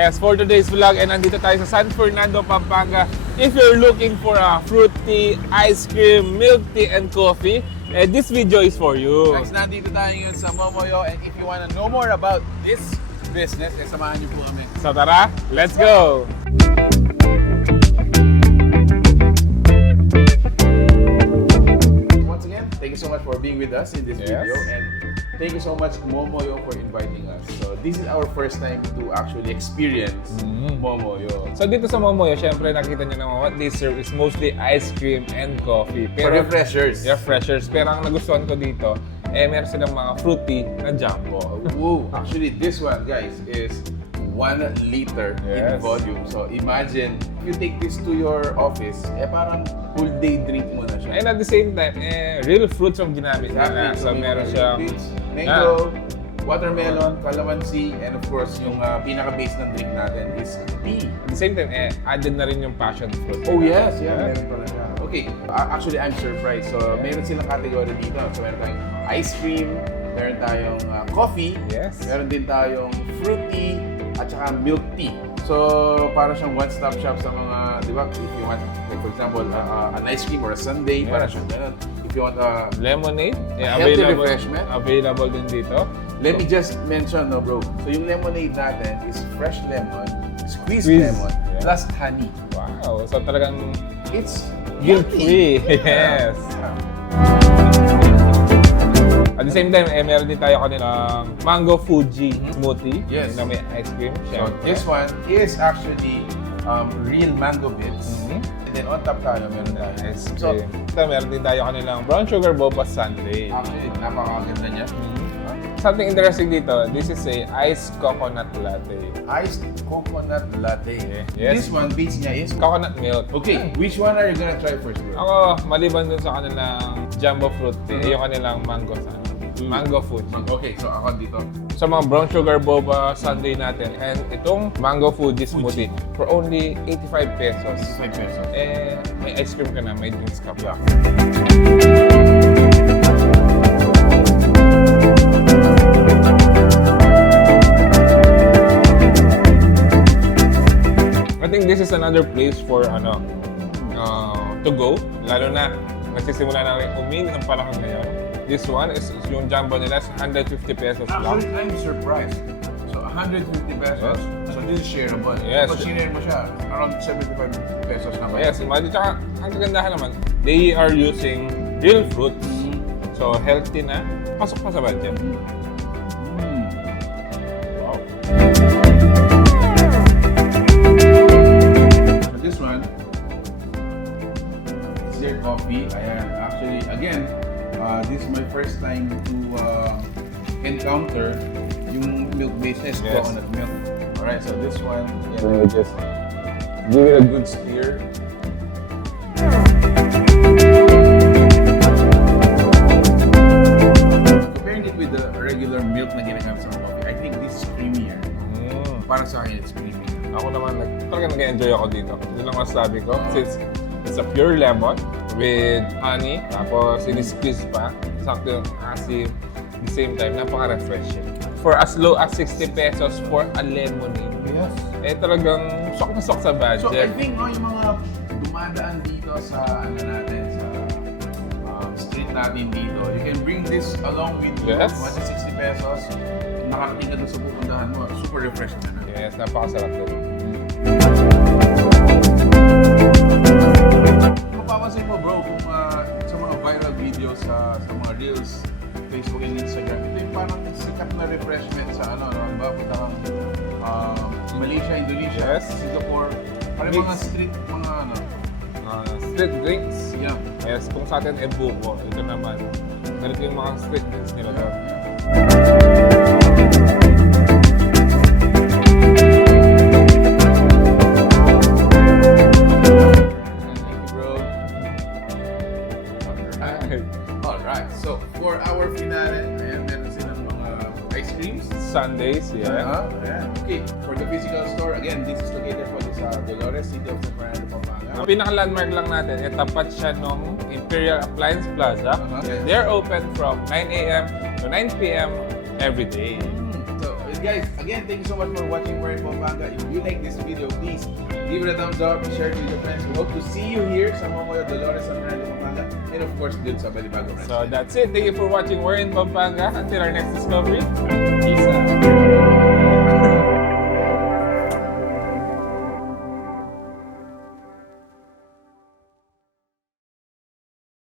Yes, for today's vlog, and nandito tayo sa San Fernando, Pampanga. If you're looking for a fruit tea, ice cream, milk tea, and coffee, this video is for you. Guys, nandito tayo ngayon sa Momoyo, and if you wanna know more about this business, samahan niyo po kami. So tara, let's go! Once again, thank you so much for being with us in this video, and thank you so much Momoyo for inviting us. So this is our first time to actually experience Momoyo. So dito sa Momoyo, syempre nakita niyo naman what they serve is mostly ice cream and coffee. For refreshers. Refreshers. Pero ang nagustuhan ko dito, meron silang mga fruity na jumbo. Woo! Actually, this one, guys, is 1 liter in volume. So imagine, if you take this to your office, parang full day drink mo na siya. And at the same time, real fruits ang ginamit nila. So meron siyang mango, watermelon, calamansi, and of course, yung pinaka-base ng drink natin is tea. At the same time, added na rin yung passion fruit. Oh yes, meron pala siya. Okay, actually I'm surprised. So meron silang category dito. So meron tayong ice cream, meron tayong coffee, meron din tayong fruity, at saka milk tea. So, para siyang one-stop shop sa mga, di ba, if you want, like for example, an ice cream or a sundae, para siyang ganun. If you want a lemonade, healthy refreshment, available din dito. Let me just mention, no bro, so yung lemonade natin is fresh lemon, squeezed lemon, plus honey. Wow, so talagang it's guilt-free. Yes. At the same time, meron din tayo kanilang mango Fuji smoothie na may ice cream. So this one is actually real mango bits. And then on top tayo, meron tayo ice cream. So meron din tayo kanilang brown sugar boba sundae. Actually, napakaganda niya. Something interesting dito, this is a iced coconut latte. Iced coconut latte. Yes. This one, base niya is coconut milk. Okay, which one are you gonna try first, bro? Ako, maliban dun sa kanilang jumbo fruit tea, yung kanilang mango mango Fuji. Okay, so ako dito. Sa mga brown sugar boba sundae natin, and itong mango Fuji smoothie for only 85 pesos. 85 pesos. May ice cream ka na, may drinks ka pa. I think this is another place for to go, lalo na nagsisimula na rin umin ng panahon ngayon. This one is yung jumbo nila is 150 pesos lang. Actually, I'm surprised. So 150 pesos. So this is shareable. Yes. Kapag sinare mo siya, around 75 pesos naman. Yes, imagine. Tsaka, ang kagandahan naman, they are using real fruits. So healthy na. Pasok pa sa budget. Wow. This one is their coffee. Ayan, actually, again, this is my first time to encounter yung milk basis, coconut milk. Alright, so this one, We'll just give it a good stir. Comparing it with the regular milk na ginagamit sa coffee, I think this is creamier. Para sa akin, it's creamy. Ako naman, talagang nag-enjoy ako dito. Yun lang masasabi ko. Since it's a pure lemon with honey, tapos ini-squeeze pa. Sakto yung asim. At the same time, napaka-refreshing. For as low as 60 pesos for a lemonade. Yes. Talagang sok na sok sa budget. So I think yung mga dumadaan dito sa natin, sa street natin dito, you can bring this along with you. 160 pesos. Nakarating ka doon sa pupuntahan mo. Super refreshing na. Yes, napakasarap din. Mapapansin mo bro, kung sa mga viral videos sa mga reels, Facebook and Instagram, ito yung parang sikat na refreshment sa diba? Punta kang Malaysia, Indonesia, Singapore, parang mga street, street drinks. Yeah. Yes, kung sa atin buko. Ito naman. Ganito yung mga street drinks nila doon. Alright, so for our finale, ayan, meron silang mga ice creams. Sundays, Okay, for the physical store, again, this is located for this Dolores, City of San Fernando, Pampanga. Ang pinaka-landmark lang natin, tapat siya nung Imperial Appliance Plaza. They're open from 9 a.m. to 9 p.m. every day. So, guys, again, thank you so much for watching Momoyo Pampanga. If you like this video, please give it a thumbs up, share it with your friends. We hope to see you here sa Momoyo, Dolores, San Fernando, Pampanga, and of course, dun sa Balibago Branch. So that's it. Thank you for watching Momoyo Pampanga. Until our next discovery, peace out.